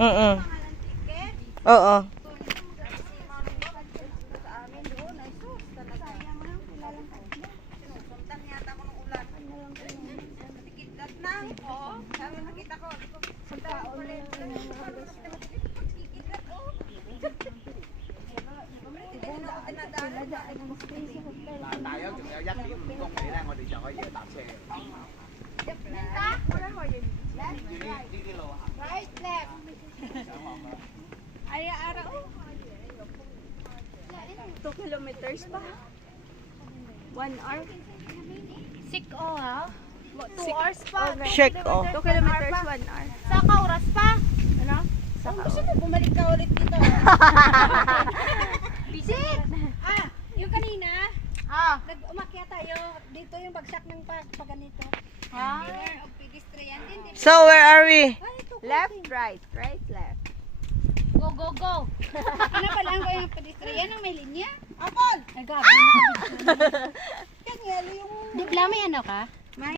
Oo. Tại chừng dắt điểm con này đang ngồi đi chợ giờ đạp xe. Ay, araw. 2 kilometers pa. 1 hour. Sik o ha? 2 hours pa. Check, oh. 2 kilometers, 1 hour. Sa kauras pa. Ano? Gusto mo bumalik ka ulit dito? Visit. Yung kanina, Ha? umakyat tayo. Dito yung bagsak ng pag ganito. Ha? Of pedestrian din. So, where are we? Left, right. Right, left. Go, go, go. Ano pala ang yung pedestrian ang may linya? Ay, gabi na. Kanya yung Di, may ano ka?